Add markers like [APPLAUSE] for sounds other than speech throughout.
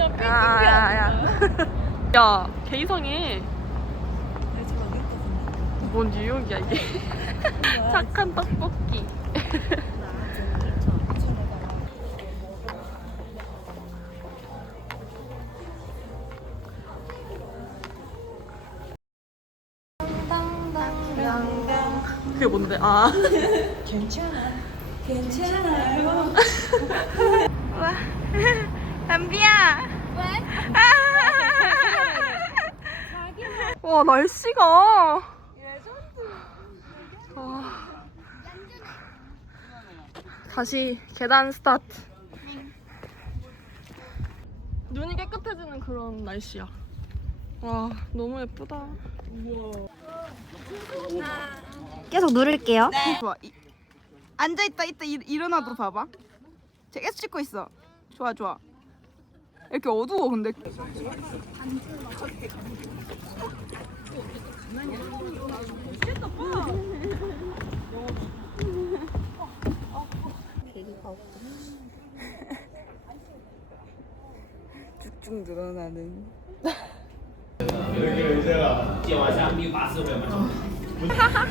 그 그냥 핑크빛 야, 야, [LAUGHS] 아니야? 야, 개 이상해. 뭔 뉴욕이야 이게? 착한 떡볶이. 그게 뭔데? 아. 괜찮아. 괜찮아요. [LAUGHS] [LAUGHS] 담비야. 와 날씨가. 와. 다시 계단 스타트. 눈이 깨끗해지는 그런 날씨야. 와 너무 예쁘다. 계속 누를게요. 좋아. 이, 앉아 있다 있다 일, 일어나도 봐봐. 쟤 계속 찍고 있어. 좋아 좋아. 이렇게 어두워 근데. 쭉쭉 늘어나는.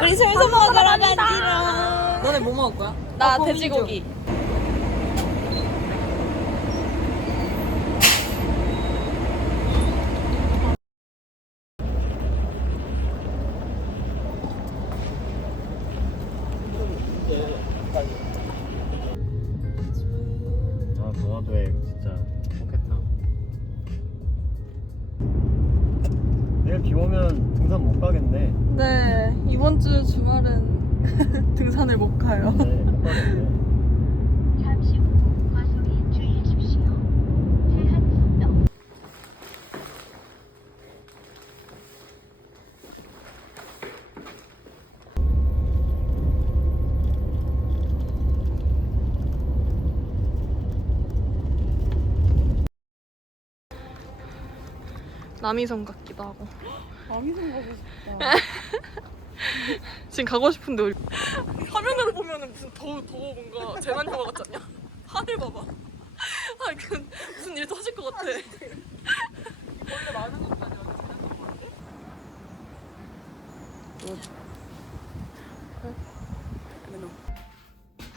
우리 설서 먹으러 간지롱. 너네 뭐 먹을 거야? 나 돼지고기. 오면 등산 못 가겠네 네 이번 주 주말은 [LAUGHS] 등산을 못 가요. 네, 못 가겠네 잠시 후 과속에 주의하십시오. 제한 속도 남이섬 같기도 하고. 남이섬 가고 싶다. 지금 가고 싶은데 우리 화면으로 보면은 무슨 더, 더 뭔가 재난 영화 같지 않냐? 하늘 봐봐. 아, 그 무슨 일 터질 것 같아. 원래 많은 재난 영화 같아?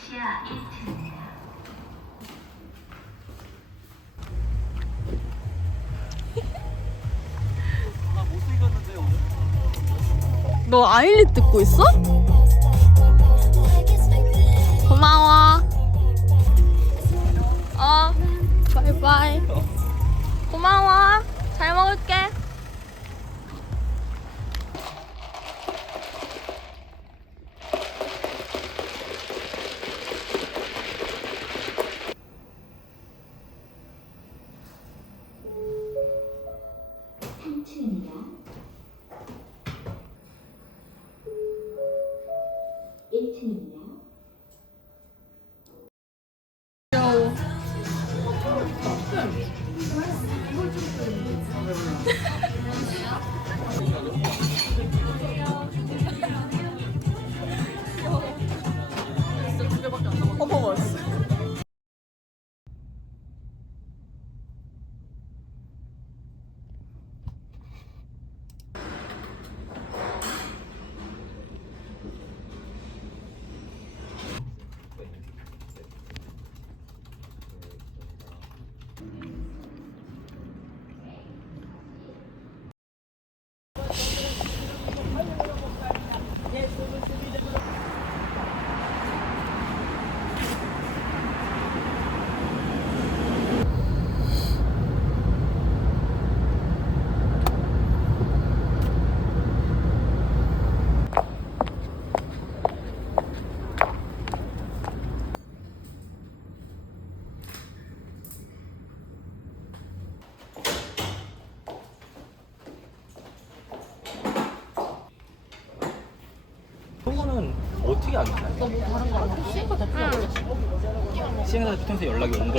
지하 1층 너 아일릿 듣고 있어? 고마워. 어, 바이바이. 고마워. 잘 먹을게. 되나요? 너뭐 다른 거 아니야? 시행사자 응. 시행사자 통해서 연락이 온 거.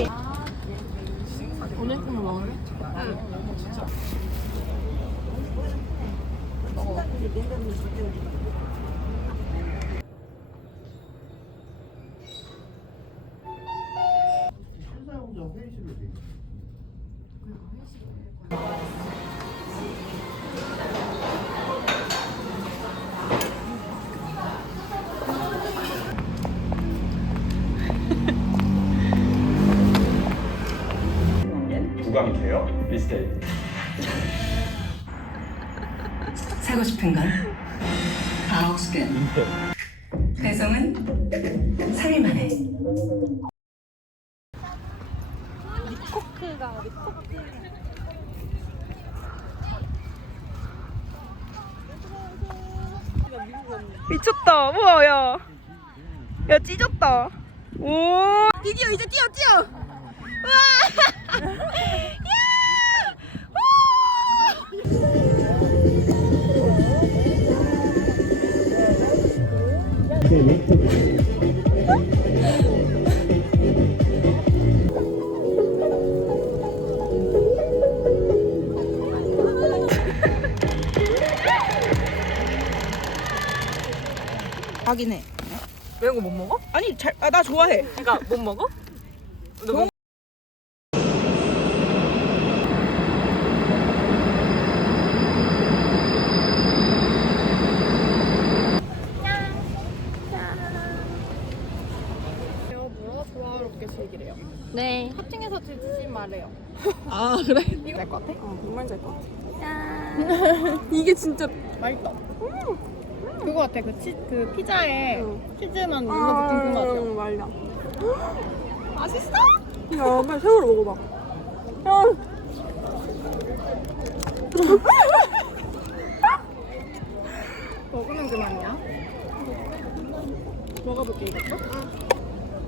보내주면 먹을래? 돼요? 비슷해. 사고 싶은 건 아홉 시간. 배송은 3일 만에. 미쳤다. 우와, 야. 야, 찢었다. 오. 드디어 이제 뛰어, 뛰어. 우와. [LAUGHS] 확인해. 매운 거 못 먹어? 아니, 잘, 아, 나 좋아해. 그러니까 못 먹어? 근데 뭐- 네. 아 그래? [LAUGHS] 이거 알것 같아? 어, 뭔 말인지 알것 같아. [LAUGHS] 이게 진짜 맛있다. 그거 같아. 그, 치, 그 피자에 치즈만 눌러 붙은 그 맛이야. 음, 말려. 맛있어? 야, 빨리 새우를 먹어봐. 야. [LAUGHS] 먹으면 그만이야. 먹어볼게, 이것도.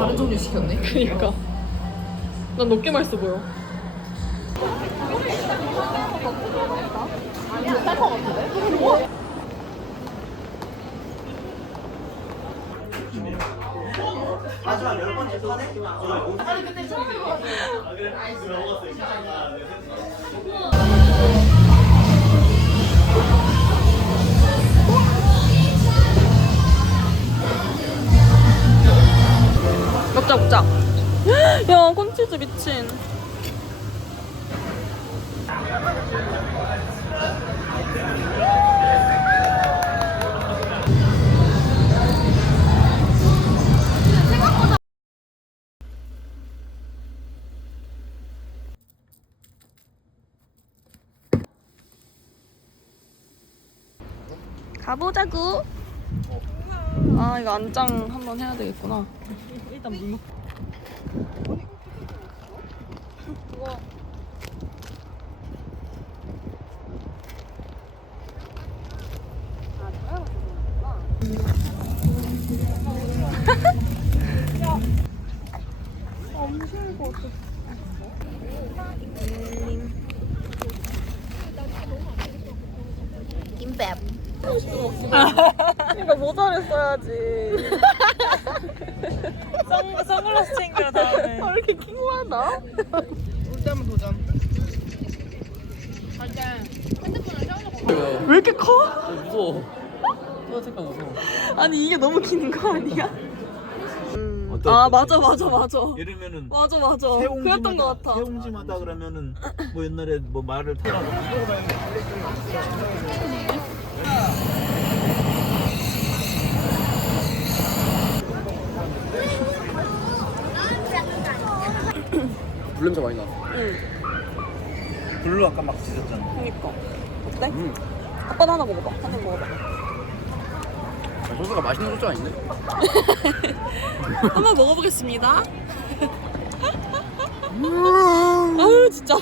다른 종류 시켰네. 그니까. 난 높게 맛있어 보여. 먹 자 먹자. [GASPS] 야 콘치즈 미친. 가보자구. 아 이거 안장 한번 해야 되겠구나. 일단 물 먹. 김밥. [LAUGHS] 이거 모자를 써야지. [LAUGHS] 선, 선글라스 챙겨 다음에. 아, 왜 이렇게 킹받아? 울다면 도전. 왜 이렇게 커? 무서워. 또 색깔 무서워. 아니 이게 너무 긴 거 아니야? 어떤 아 맞아 맞아 맞아. 이러면은 맞아 맞아. 새옹지마다 그랬던 거 같아. 새옹지마다 그러면은 뭐 옛날에 뭐 말을 타라고 불냄새 많이 나. 불로 아까 막 짖었잖아. 그니까. 어때? 음. 아빠도 하나 먹어봐. 한 입 먹어봐. 아, 소스가 맛있는 소스 아닌데? [LAUGHS] 한번 먹어보겠습니다. 아유 진짜.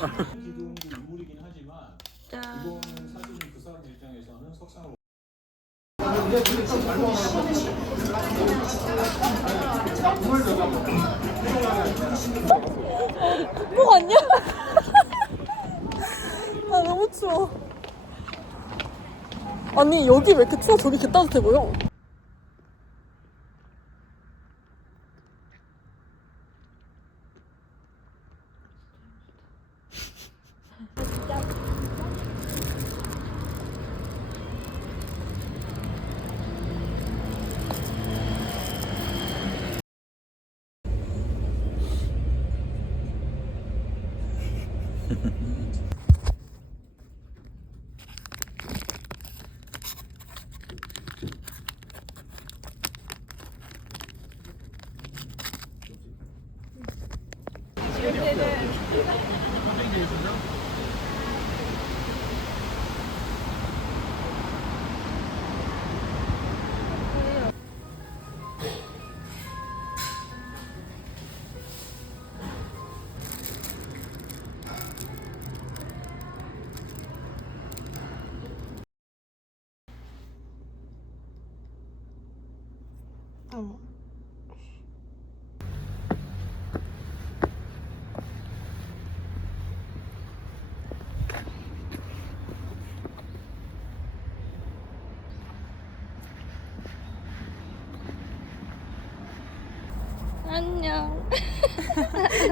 폭포 같냐? [LAUGHS] 아 너무 추워. 아니 여기 왜 이렇게 추워? 저기 이렇게 따뜻해 보여? Tamam.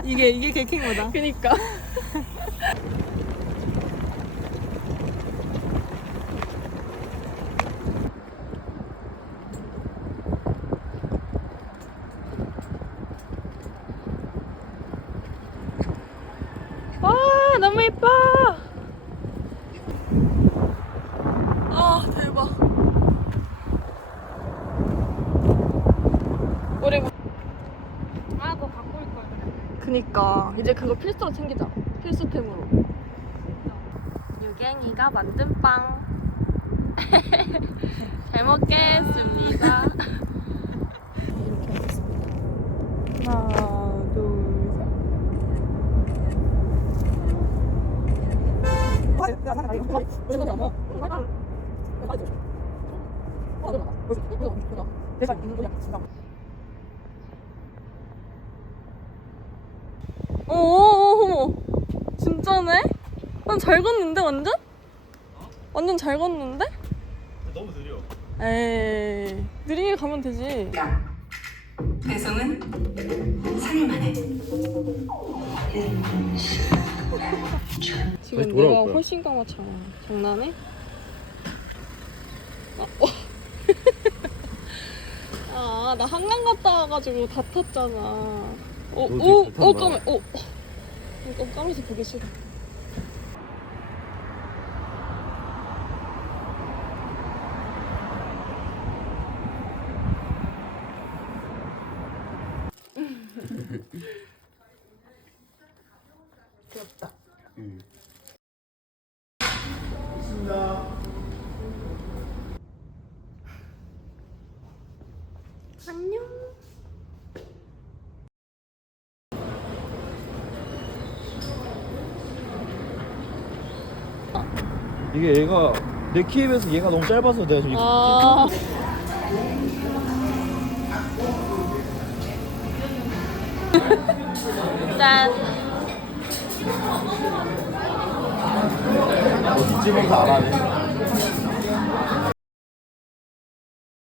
이게 이게 개킹보다. 그니까. 이제 그거 필수로 챙기자. 필수템으로. 유갱이가 만든 빵. [LAUGHS] 잘 먹겠습니다. 이렇게 하겠습니다. 하나, 둘, 셋. 어, 어, 어, 오오오 진짜네? 난 잘 걷는데 완전? 완전 잘 걷는데? 너무 느려. 에이 느리게 가면 되지. 배송은 3일 만에. 지금 돌아올 내가 거야. 훨씬 강화차야. 장난해? 아, 어. [LAUGHS] 아, 나 한강 갔다 와가지고 다 탔잖아. 어, 오, 오, 오, 까만, 오. 깜깜해서 보기 싫어. 이게 얘가 내 키에 비해서 얘가 너무 짧아서 내가 지금 아. [LAUGHS] 짠. 어, 뒷집은 다안 하네.